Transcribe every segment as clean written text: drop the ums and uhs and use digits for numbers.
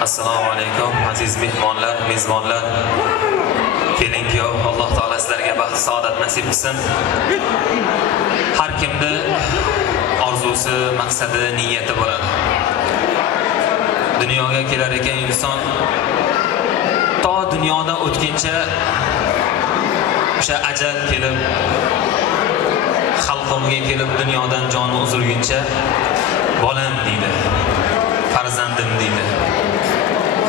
Assalomu alaykum aziz mehmonlar, mezbonlar. Keling-ku, Alloh taolo sizlarga baxt, saodat nasib etsin. Har kimda orzusi, maqsadi, niyati bo'ladi. Dunyoga kelar ekan inson to dunyoda o'tguncha o'sha ajal kelib, xalqimga kelib dunyodan joni uzilguncha bolam deydi, farzandim deydi.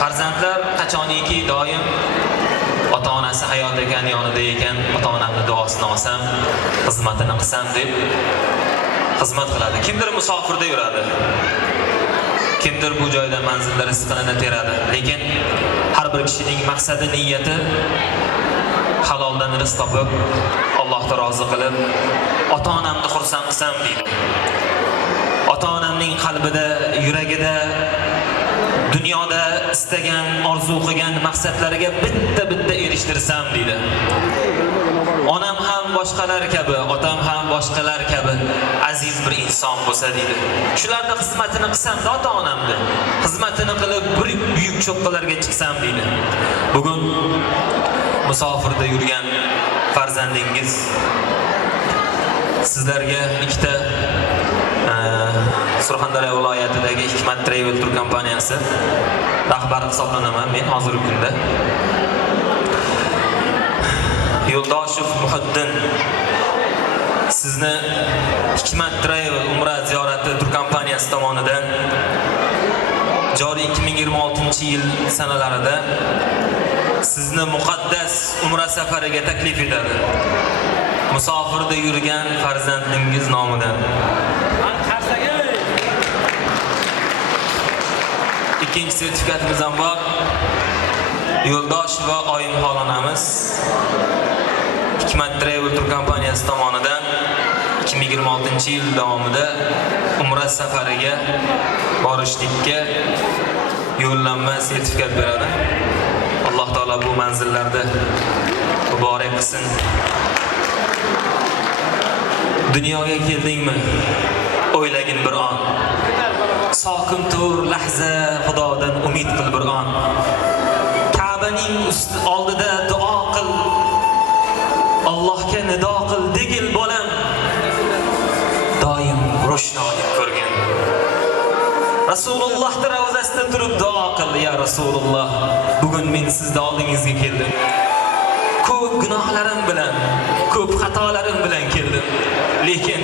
Farzandlar qachoniki doim ota-onasi hayot ekan, yonida ekan, ota-onamning duosini olsam, xizmatini qilsam deb xizmat qiladi. Kimdir musofirda yuradi. Kimdir bu joyda manzilda rizqini teradi. Lekin har bir kishining maqsadi, niyati haloldan rizq topib, Allohga rozi qilib, ota-onamni xursand qilsam deydi. Ota-onamning qalbida, yuragida dunyoda istagan, orzu qilgan maqsadlariga bitta erishtirsam deydi. Onam ham boshqalar kabi, otam ham boshqalar kabi aziz bir inson bo'lsa deydi. Shularning xizmatini qilsam, ota-onamni xizmatini qilib buyuk cho'qqilarga chiqsam deydi. Bugun musofirda yurgan farzandingiz sizlarga ikkita Surxondaryo viloyatidagi Hikmat Travel Tur kompaniyasi rahbari hisoblanaman men hozirgi kunda. Yo'ldoshev Muhiddin sizni Hikmat Travel Umra ziyorati tur kompaniyasi tomonidan joriy 2026-yil sanalarida sizni muqaddas umra safariga taklif etadi. Musofirda yurgan farzandingiz nomidan. İkinci sertifikatimiz ham bor. Yo'ldosh va oyim xolonamiz Hikmat Travel Tur kompaniyasi tomonidan 2026-yil davomida umra safariga borishlikka yo'llanma sertifikat beradi. Alloh taolo bu manzillarda muborak qilsin. Dunyoga keldingmi? O'ylagin bir on. Sokin tur lahza, Xudodan umid qil bir on. Ka'baning oldida duo qil. Allohga nido qil, degil bolam. Doim ro'shnolik ko'rgan. Rasulullohning ravzasida turib duo qil, ya Rasululloh. Bugun men sizning oldingizga keldim. Ko'p gunohlarim bilan, ko'p xatolarim bilan keldim. Lekin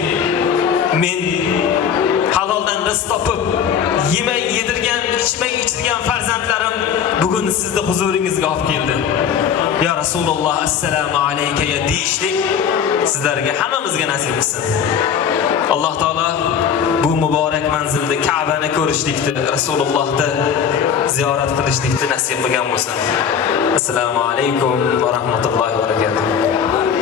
men haloldan rizq topib, yemay yedirgan, ichmay ichirgan farzandlarim bugun sizning huzuringizga olib keldi. Ya Rasululloh, assalomu alayka ya deyishlik sizlarga hammamizga nasib etsin. Alloh taolo bu muborak manzilda Ka'bani ko'rishlikni, Rasulullohni ziyorat qilishlikni nasib qilgan bo'lsin. Assalomu alaykum va rahmatullohi va barakatuh.